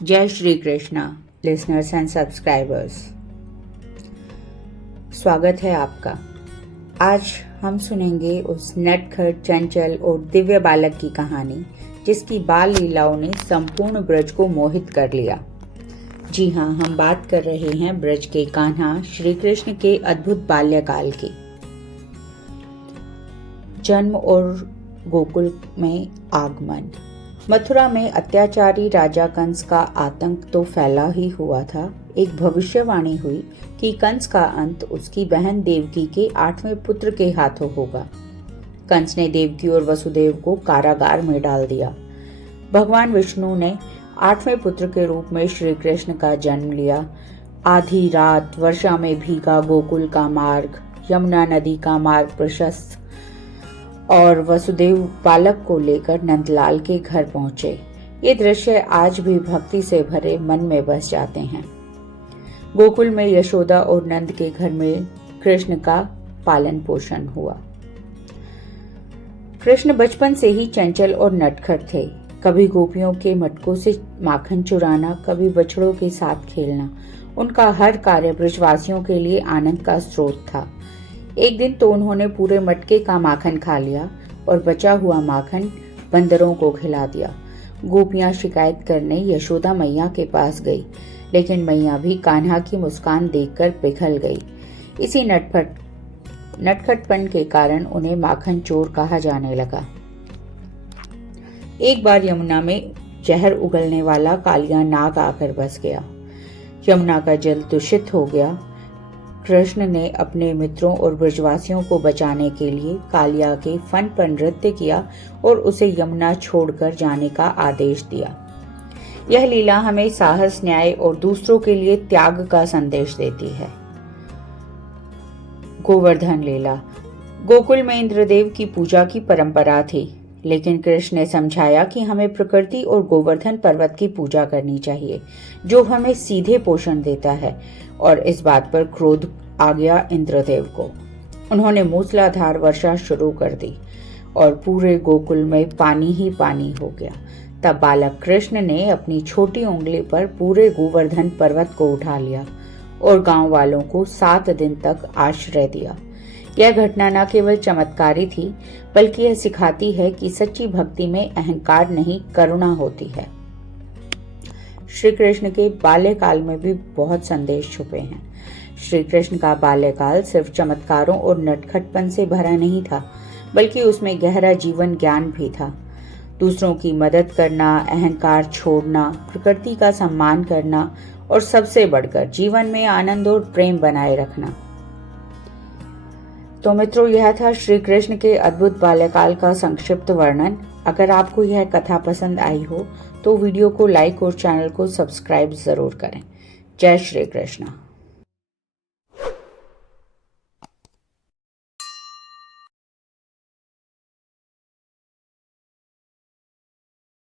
जय Shri Krishna listeners and subscribers, स्वागत है आपका। आज हम सुनेंगे उस नटखट, चंचल और दिव्य बालक की कहानी जिसकी बाल लीलाओं ने संपूर्ण ब्रज को मोहित कर लिया। जी हाँ, हम बात कर रहे हैं ब्रज के कान्हा श्री कृष्ण के अद्भुत बाल्यकाल की। जन्म और गोकुल में आगमन। मथुरा में अत्याचारी राजा कंस का आतंक तो फैला ही हुआ था। एक भविष्यवाणी हुई कि कंस का अंत उसकी बहन देवकी के 8वें पुत्र के हाथों होगा। कंस ने देवकी और वसुदेव को कारागार में डाल दिया। भगवान विष्णु ने 8वें पुत्र के रूप में श्री कृष्ण का जन्म लिया। आधी रात वर्षा में भीगा गोकुल का मार्ग, यमुना नदी का मार्ग प्रशस्त और वसुदेव बालक को लेकर नंदलाल के घर पहुंचे। ये दृश्य आज भी भक्ति से भरे मन में बस जाते हैं। गोकुल में यशोदा और नंद के घर में कृष्ण का पालन पोषण हुआ। कृष्ण बचपन से ही चंचल और नटखट थे। कभी गोपियों के मटकों से माखन चुराना, कभी बछड़ों के साथ खेलना, उनका हर कार्य ब्रजवासियों के लिए आनंद का स्रोत था। एक दिन तो उन्होंने पूरे मटके का माखन खा लिया और बचा हुआ माखन बंदरों को खिला दिया। गोपियां शिकायत करने यशोदा मैया के पास गई, लेकिन मैया भी कान्हा की मुस्कान देखकर पिघल गई। इसी नटखटपन के कारण उन्हें माखन चोर कहा जाने लगा। एक बार यमुना में जहर उगलने वाला कालिया नाग आकर बस गया। यमुना का जल दूषित हो गया। कृष्ण ने अपने मित्रों और ब्रजवासियों को बचाने के लिए कालिया के फन पर नृत्य किया और उसे यमुना छोड़कर जाने का आदेश दिया। यह लीला हमें साहस, न्याय और दूसरों के लिए त्याग का संदेश देती है। गोवर्धन लीला। गोकुल में इंद्रदेव की पूजा की परंपरा थी, लेकिन कृष्ण ने समझाया कि हमें प्रकृति और गोवर्धन पर्वत की पूजा करनी चाहिए, जो हमें सीधे पोषण देता है। और इस बात पर क्रोध आ गया इंद्रदेव को। उन्होंने मूसलाधार वर्षा शुरू कर दी और पूरे गोकुल में पानी ही पानी हो गया। तब बालक कृष्ण ने अपनी छोटी उंगली पर पूरे गोवर्धन पर्वत को उठा लिया और गांव वालों को 7 दिन तक आश्रय दिया। यह घटना न केवल चमत्कारी थी, बल्कि यह सिखाती है कि सच्ची भक्ति में अहंकार नहीं, करुणा होती है। श्री कृष्ण के बाल्यकाल में भी बहुत संदेश छुपे हैं। श्री कृष्ण का बाल्यकाल सिर्फ चमत्कारों और नटखटपन से भरा नहीं था, बल्कि उसमें गहरा जीवन ज्ञान भी था। दूसरों की मदद करना, अहंकार छोड़ना, प्रकृति का सम्मान करना और सबसे बढ़कर जीवन में आनंद और प्रेम बनाए रखना। तो मित्रों, यह था श्री कृष्ण के अद्भुत बाल्यकाल का संक्षिप्त वर्णन। अगर आपको यह कथा पसंद आई हो तो वीडियो को लाइक और चैनल को सब्सक्राइब जरूर करें। जय श्री कृष्ण।